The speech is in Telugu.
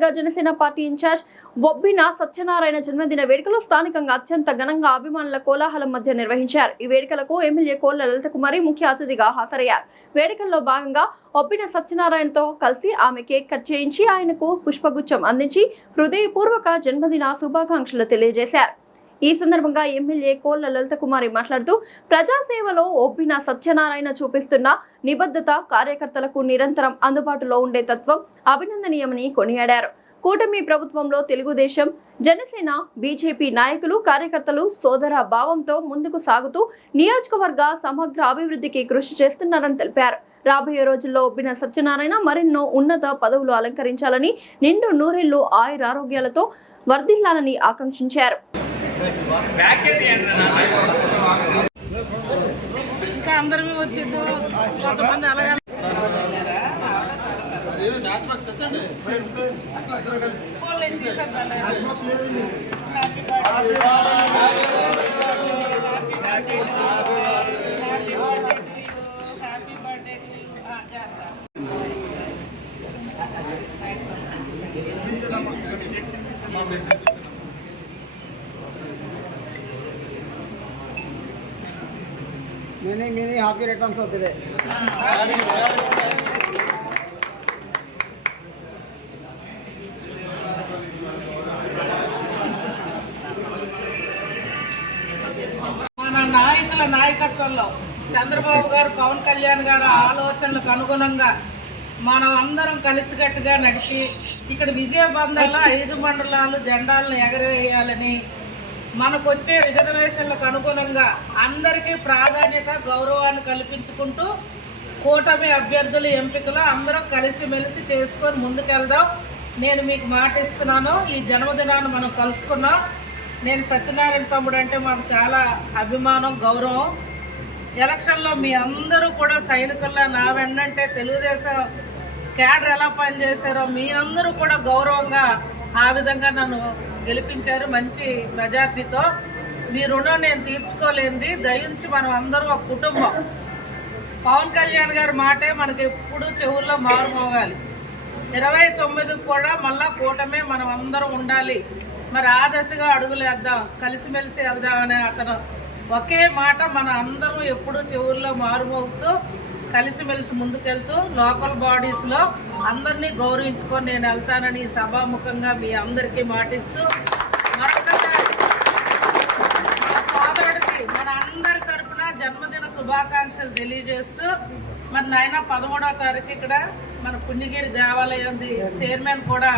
నియోజకవర్గ జనసేన పార్టీ ఇన్ఛార్జ్ ఒబ్బిన సత్యనారాయణ జన్మదిన వేడుకలు స్థానికంగా అత్యంత ఘనంగా అభిమానుల కోలాహలం మధ్య నిర్వహించారు. ఈ వేడుకలకు ఎమ్మెల్యే కోళ్ల లలితకుమారి ముఖ్య అతిథిగా హాజరయ్యారు. వేడుకల్లో భాగంగా ఒబ్బిన సత్యనారాయణతో కలిసి ఆమె కేక్ కట్ చేయించి ఆయనకు పుష్పగుచ్చం అందించి హృదయపూర్వక జన్మదిన శుభాకాంక్షలు తెలియజేశారు. ఈ సందర్భంగా ఎమ్మెల్యే కోళ్ల లలితకుమారి మాట్లాడుతూ ప్రజాసేవలో ఒబ్బిన సత్యనారాయణ చూపిస్తున్న నిబద్ధత, కార్యకర్తలకు నిరంతరం అందుబాటులో ఉండే తత్వం అభినందనీయమని కొనియాడారు. కూటమి ప్రభుత్వంలో తెలుగుదేశం, జనసేన, బీజేపీ నాయకులు, కార్యకర్తలు సోదర భావంతో ముందుకు సాగుతూ నియోజకవర్గ సమగ్ర అభివృద్ధికి కృషి చేస్తున్నారని తెలిపారు. రాబోయే రోజుల్లో ఒబ్బిన సత్యనారాయణ మరెన్నో ఉన్నత పదవులు అలంకరించాలని, నిండు నూరేళ్లు ఆయురారోగ్యాలతో వర్ధిల్లాలని ఆకాంక్షించారు. ఇంకా అందరూ వచ్చిందో కొంతమంది అలాగే many happy returns of the day. మన నాయకుల నాయకత్వంలో చంద్రబాబు గారు, పవన్ కళ్యాణ్ గారు ఆలోచనలకు అనుగుణంగా మనం అందరం కలిసికట్టుగా నడిచి ఇక్కడ విజయబంధంలో 5 మండలాలు జెండాలను ఎగరవేయాలని, మనకు వచ్చే రిజర్వేషన్లకు అనుగుణంగా అందరికీ ప్రాధాన్యత, గౌరవాన్ని కల్పించుకుంటూ కూటమి అభ్యర్థుల ఎంపికలో అందరం కలిసిమెలిసి చేసుకొని ముందుకెళ్దాం. నేను మీకు మాట ఇస్తున్నాను. ఈ జన్మదినాన్ని మనం కలుసుకున్నాం. నేను సత్యనారాయణ తమ్ముడు అంటే మాకు చాలా అభిమానం, గౌరవం. ఎలక్షన్లో మీ అందరూ కూడా సైనికుల్లా నా వెన్నంటే తెలుగుదేశం క్యాడర్ ఎలా పనిచేశారో మీ అందరూ కూడా గౌరవంగా ఆ విధంగా నన్ను గెలిపించారు మంచి మెజార్టీతో. మీ రుణం నేను తీర్చుకోలేంది. దయించి మనం అందరూ ఒక కుటుంబం. పవన్ కళ్యాణ్ గారి మాటే మనకి ఎప్పుడు చెవుల్లో మారుమోగాలి. 29కు కూడా మళ్ళా కూటమే మనం అందరం ఉండాలి. మరి ఆ దశగా అడుగులేద్దాం, కలిసిమెలిసి వెళ్దామనే అతను ఒకే మాట మన అందరం ఎప్పుడు చెవుల్లో మారుమోగుతూ కలిసిమెలిసి ముందుకెళ్తూ లోకల్ బాడీస్లో అందరినీ గౌరవించుకొని నేను వెళ్తానని సభాముఖంగా మీ అందరికీ మాటిస్తూ మరొకసారి మా సోదరుడికి మన అందరి తరఫున జన్మదిన శుభాకాంక్షలు తెలియజేస్తూ, మరి నాయన 13వ తారీఖు ఇక్కడ మన పుణ్యగిరి దేవాలయం చైర్మన్ కూడా